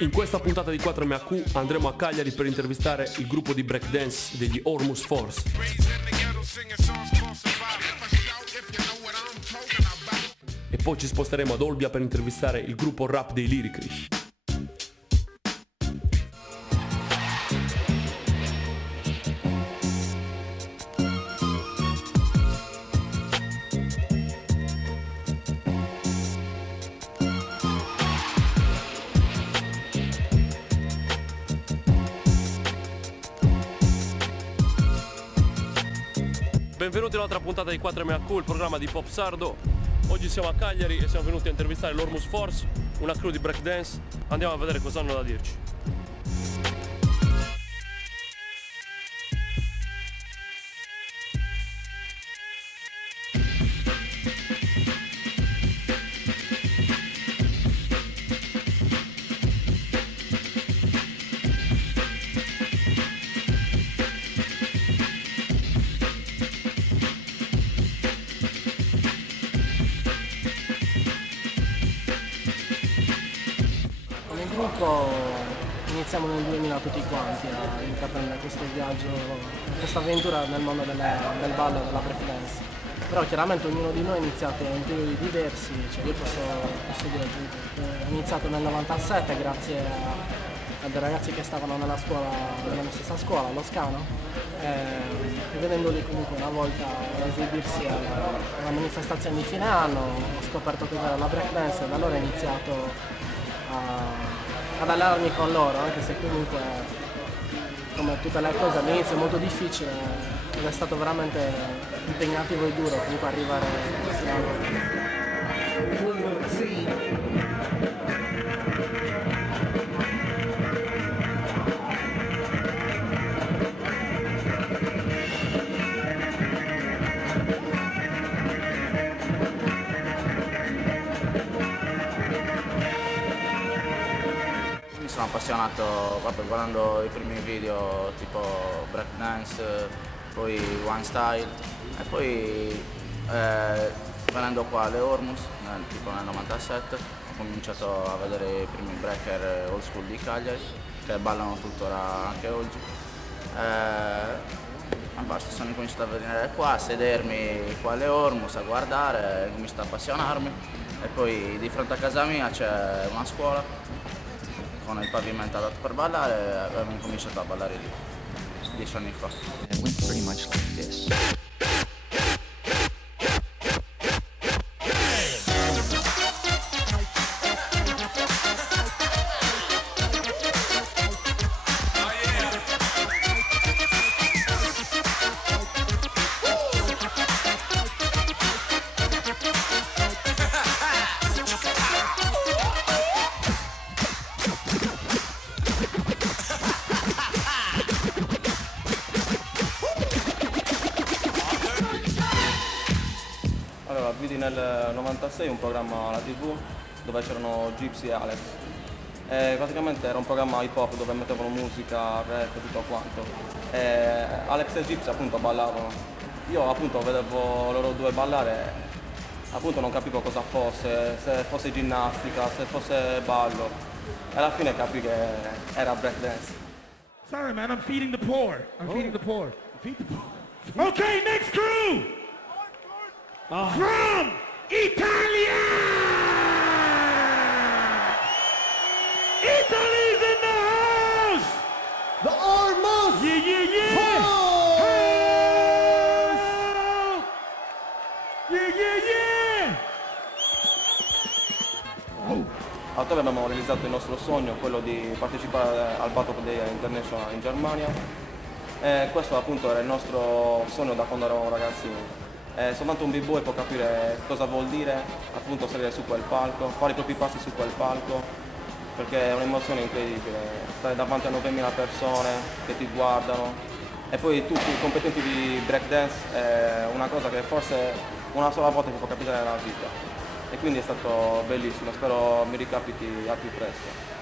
In questa puntata di 4MAQ andremo a Cagliari per intervistare il gruppo di breakdance degli Ormus Force. E poi ci sposteremo ad Olbia per intervistare il gruppo rap dei Lyricry. Benvenuti a un'altra puntata di 4MAQ, il programma di Pop Sardo. Oggi siamo a Cagliari e siamo venuti a intervistare l'Ormus Force, una crew di breakdance. Andiamo a vedere cosa hanno da dirci. Iniziamo nel 2000 tutti quanti a intraprendere questo viaggio, questa avventura nel mondo del ballo e della breakdance. Però chiaramente ognuno di noi ha iniziato in periodi diversi, cioè io posso dire che ho iniziato nel 97 grazie a dei ragazzi che stavano nella mia stessa scuola, allo Scano, e vedendoli comunque una volta esibirsi alla manifestazione di fine anno ho scoperto cos'era la breakdance e da allora ho iniziato ad allenarmi con loro, anche se comunque come tutte le cose all'inizio è molto difficile ed è stato veramente impegnativo e duro comunque arrivare fino a loro. Sono appassionato proprio guardando i primi video tipo breakdance, poi one style e poi venendo qua alle Ormus tipo nel 97 ho cominciato a vedere i primi breaker old school di Cagliari che ballano tuttora anche oggi. Ma basta, sono cominciato a venire qua, a sedermi qua alle Ormus, a guardare, ho cominciato a appassionarmi e poi di fronte a casa mia c'è una scuola con il pavimento adatto per ballare e abbiamo cominciato a ballare lì 10 anni fa. It went pretty much like this. Vidi nel 96 un programma alla TV dove c'erano Gypsy e Alex. Praticamente era un programma hip hop dove mettevano musica, rap e tutto quanto. Alex e Gypsy appunto ballavano. Io appunto vedevo loro due ballare, appunto non capivo cosa fosse, se fosse ginnastica, se fosse ballo. E alla fine capì che era breakdance. Sorry man, I'm feeding the poor. I'm feeding the poor. Feed the poor. Okay, next crew! From Italia! Italy's in the house! The Ormus Yeah! Yeah! Oh. A ottobre abbiamo realizzato il nostro sogno, quello di partecipare al Battle Day International in Germania. Questo appunto era il nostro sogno da quando eravamo ragazzini. Soltanto un b-boy può capire cosa vuol dire appunto salire su quel palco, fare i propri passi su quel palco, perché è un'emozione incredibile, stare davanti a 9.000 persone che ti guardano e poi tutti i competenti di breakdance è una cosa che forse una sola volta ti può capitare nella vita e quindi è stato bellissimo, spero mi ricapiti al più presto.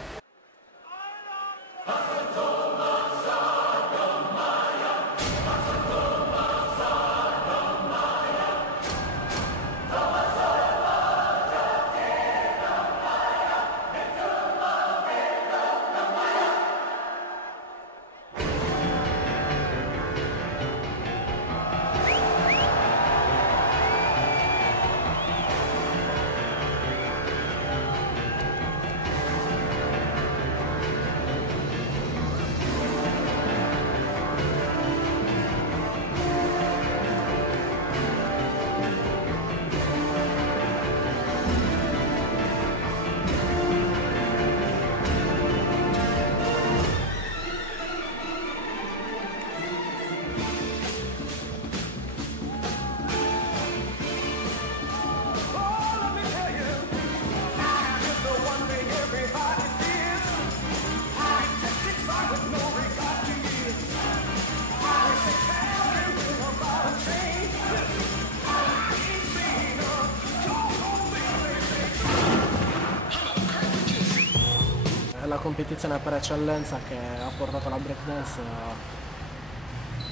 competizione per eccellenza che ha portato la breakdance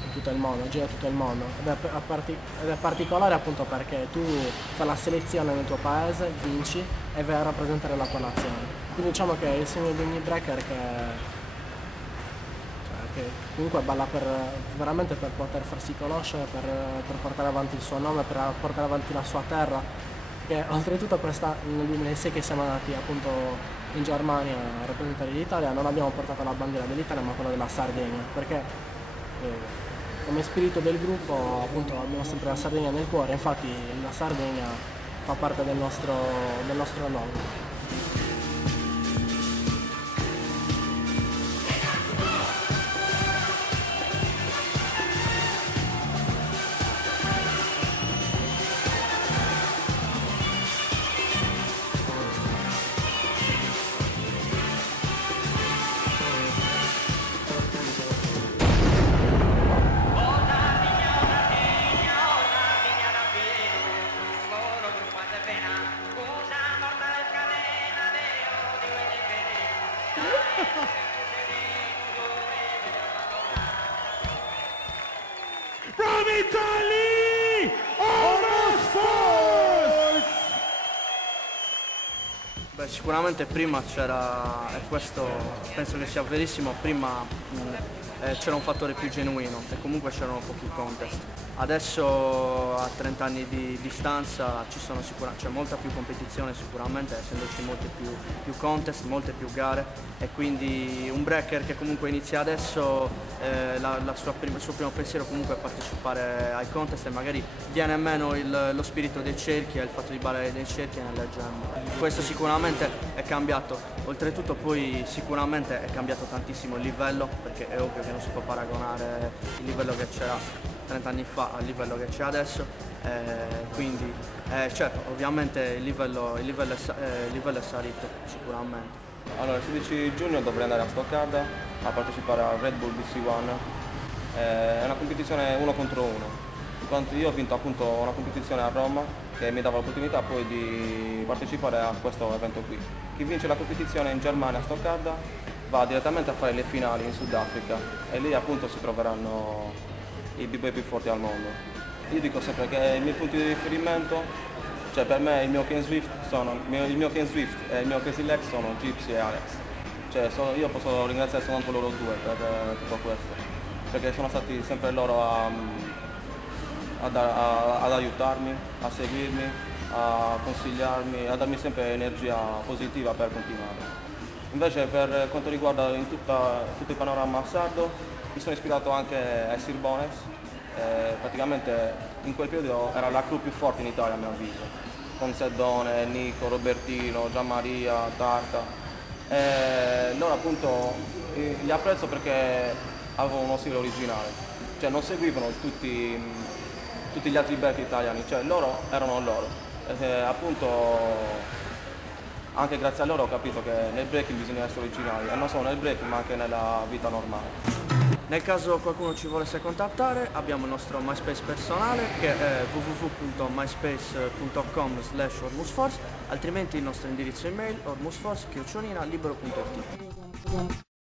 in tutto il mondo, gira tutto il mondo, ed è particolare appunto perché tu fai la selezione nel tuo paese, vinci e vai a rappresentare la tua nazione. Quindi diciamo che il sogno di ogni breaker che comunque balla veramente per poter farsi conoscere, per portare avanti il suo nome, per portare avanti la sua terra, che oltretutto nel 2006 che siamo andati appunto in Germania a rappresentare l'Italia non abbiamo portato la bandiera dell'Italia ma quella della Sardegna, perché come spirito del gruppo appunto abbiamo sempre la Sardegna nel cuore, infatti la Sardegna fa parte del nostro logo. From Italy, Ormus Force! Beh, sicuramente prima c'era, e questo penso che sia verissimo, prima c'era un fattore più genuino e comunque c'erano pochi contest. Adesso a 30 anni di distanza c'è molta più competizione sicuramente, essendoci molte più contest, molte più gare, e quindi un breaker che comunque inizia adesso il suo primo pensiero comunque è partecipare ai contest e magari viene meno lo spirito dei cerchi e il fatto di ballare nei cerchi e nelle jam. Questo sicuramente è cambiato, oltretutto poi sicuramente è cambiato tantissimo il livello, perché è ovvio che non si può paragonare il livello che c'era 30 anni fa al livello che c'è adesso, quindi certo, ovviamente il livello è salito sicuramente. Allora, il 16 giugno dovrei andare a Stoccarda a partecipare al Red Bull BC One, è una competizione 1 contro 1. Io ho vinto appunto una competizione a Roma che mi dava l'opportunità poi di partecipare a questo evento qui. Chi vince la competizione in Germania a Stoccarda va direttamente a fare le finali in Sudafrica e lì appunto si troveranno i b-boy più forti al mondo. Io dico sempre che i miei punti di riferimento, cioè per me il mio Ken Swift e il mio Crazy Legs sono Gypsy e Alex. Cioè io posso ringraziare soltanto loro due per tutto questo, perché sono stati sempre loro ad aiutarmi, a seguirmi, a consigliarmi, a darmi sempre energia positiva per continuare. Invece per quanto riguarda tutto il panorama sardo, mi sono ispirato anche ai Sirbones, praticamente in quel periodo era la crew più forte in Italia a mio avviso, con Seddone, Nico, Robertino, Gianmaria, Tarta. Loro appunto li apprezzo perché avevano uno stile originale, cioè non seguivano tutti gli altri break italiani, cioè loro erano loro. Appunto anche grazie a loro ho capito che nel breaking bisogna essere originali, e non solo nel breaking ma anche nella vita normale. Nel caso qualcuno ci volesse contattare abbiamo il nostro MySpace personale che è www.myspace.com/ormusforce, altrimenti il nostro indirizzo email ormusforce@libero.it.